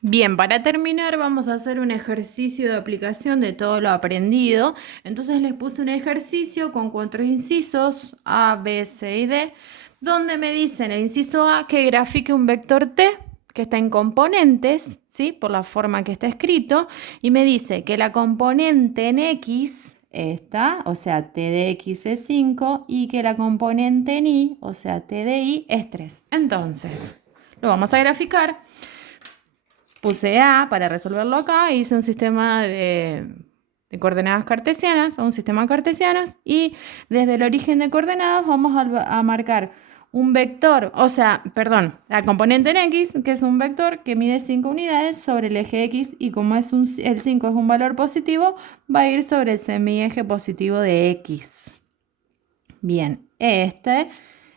Bien, para terminar vamos a hacer un ejercicio de aplicación de todo lo aprendido. Entonces les puse un ejercicio con 4 incisos A, B, C y D, donde me dicen el inciso A que grafique un vector T que está en componentes, ¿sí? Por la forma que está escrito, y me dice que la componente en X, esta, o sea, T de X es 5, y que la componente en Y, o sea, T de Y es 3. Entonces, lo vamos a graficar. Puse A para resolverlo acá, hice un sistema de coordenadas cartesianas, o un sistema cartesianos, y desde el origen de coordenadas vamos a marcar un vector, o sea, perdón, la componente en X, que es un vector que mide 5 unidades sobre el eje X, y como el 5 es un valor positivo, va a ir sobre el semieje positivo de X. Bien, este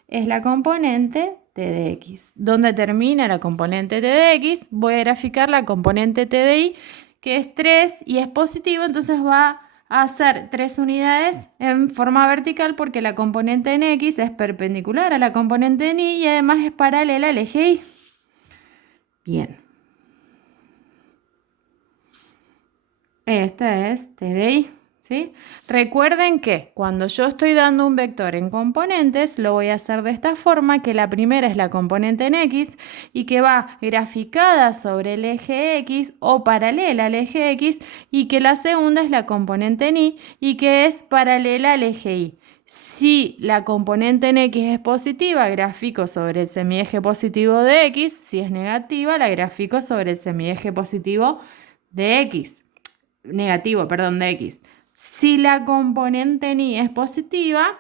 es la componente t de x. Donde termina la componente t de x, voy a graficar la componente t de y, que es 3 y es positivo, entonces va a hacer 3 unidades en forma vertical porque la componente en x es perpendicular a la componente en y además es paralela al eje y. Bien, esta es t de y. ¿Sí? Recuerden que cuando yo estoy dando un vector en componentes, lo voy a hacer de esta forma, que la primera es la componente en X y que va graficada sobre el eje X o paralela al eje X, y que la segunda es la componente en y que es paralela al eje Y. Si la componente en X es positiva, grafico sobre el semieje positivo de X. Si es negativa, la grafico sobre el semieje positivo de X. Negativo, perdón, de X. Si la componente en Y es positiva,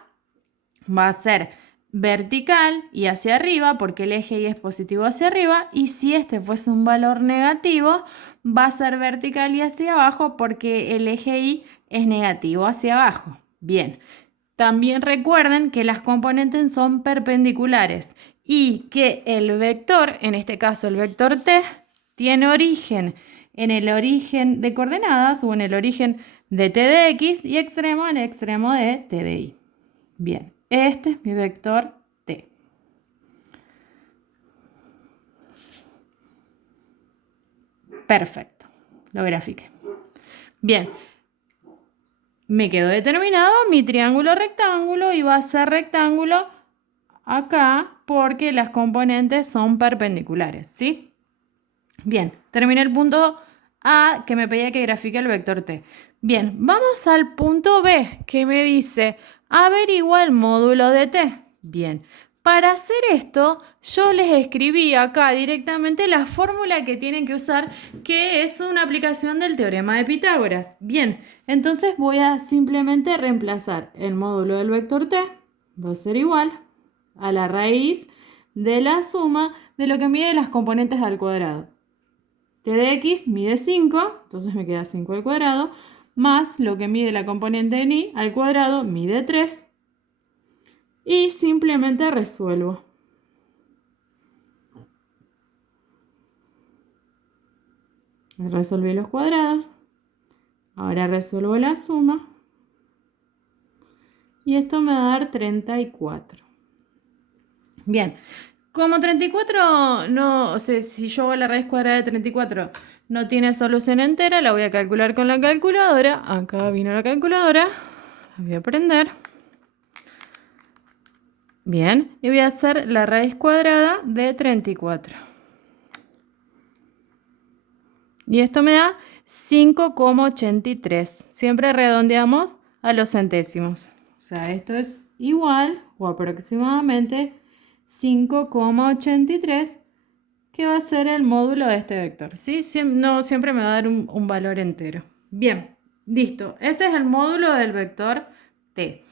va a ser vertical y hacia arriba, porque el eje Y es positivo hacia arriba, y si este fuese un valor negativo, va a ser vertical y hacia abajo, porque el eje Y es negativo hacia abajo. Bien, también recuerden que las componentes son perpendiculares y que el vector, en este caso el vector T, tiene origen en el origen de coordenadas o en el origen de t de x y extremo en el extremo de t de y. Bien, este es mi vector t. Perfecto, lo grafiqué. Bien, me quedó determinado mi triángulo rectángulo y va a ser rectángulo acá porque las componentes son perpendiculares, ¿sí? Bien, terminé el punto A que me pedía que grafique el vector t. Bien, vamos al punto B que me dice averigua el módulo de t. Bien, para hacer esto yo les escribí acá directamente la fórmula que tienen que usar, que es una aplicación del teorema de Pitágoras. Bien, entonces voy a simplemente reemplazar el módulo del vector t, va a ser igual a la raíz de la suma de lo que mide las componentes al cuadrado. T de x mide 5, entonces me queda 5 al cuadrado, más lo que mide la componente en y al cuadrado mide 3, y simplemente resuelvo. Resolví los cuadrados, ahora resuelvo la suma, y esto me va a dar 34. Bien, como 34 no, o sea, si yo hago la raíz cuadrada de 34 no tiene solución entera, la voy a calcular con la calculadora. Acá vino la calculadora, la voy a prender. Bien, y voy a hacer la raíz cuadrada de 34. Y esto me da 5,83. Siempre redondeamos a los centésimos. O sea, esto es igual o aproximadamente 5,83, que va a ser el módulo de este vector. ¿Sí? No siempre me va a dar un valor entero. Bien, listo. Ese es el módulo del vector t.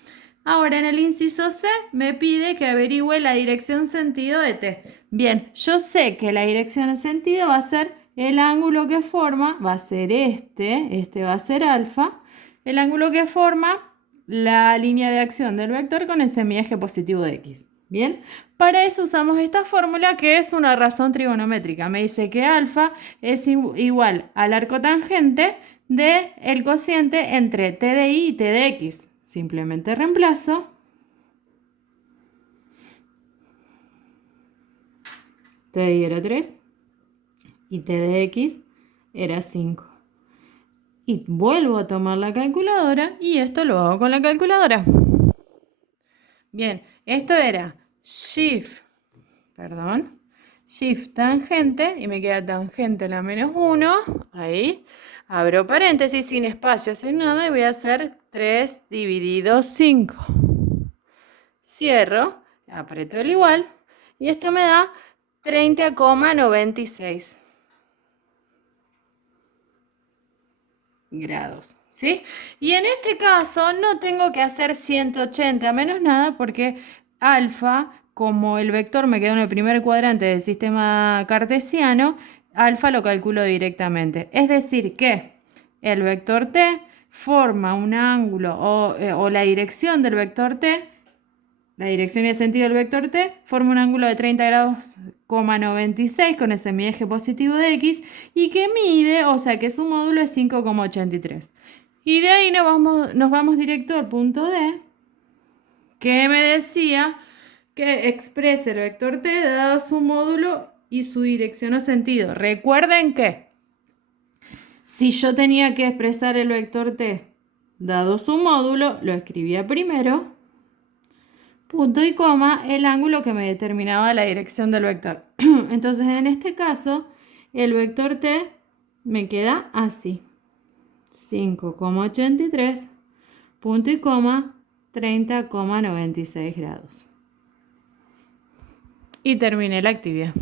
Ahora en el inciso C me pide que averigüe la dirección sentido de t. Bien, yo sé que la dirección sentido va a ser el ángulo que forma, va a ser este va a ser alfa, el ángulo que forma la línea de acción del vector con el semieje positivo de x. Bien, para eso usamos esta fórmula, que es una razón trigonométrica. Me dice que alfa es igual al arco tangente del cociente entre t de y t de x. Simplemente reemplazo. T de y era 3. y t de x era 5. Y vuelvo a tomar la calculadora y esto lo hago con la calculadora. Bien, esto era shift tangente, y me queda tangente la menos 1, ahí, abro paréntesis, sin espacio, sin nada, y voy a hacer 3 dividido 5. Cierro, aprieto el igual, y esto me da 30,96 grados, ¿sí? Y en este caso no tengo que hacer 180 menos nada porque alfa, como el vector me quedó en el primer cuadrante del sistema cartesiano, alfa lo calculo directamente. Es decir que el vector t forma un ángulo o la dirección del vector t, la dirección y el sentido del vector t, forma un ángulo de 30 grados, 96 con ese mi eje positivo de x y que mide, o sea que su módulo es 5,83. Y de ahí nos vamos directo al punto D, que me decía que exprese el vector t dado su módulo y su dirección o sentido. Recuerden que si yo tenía que expresar el vector t dado su módulo, lo escribía primero, punto y coma, el ángulo que me determinaba la dirección del vector. Entonces, en este caso, el vector t me queda así. 5,83, punto y coma, 30,96 grados. Y terminé la actividad.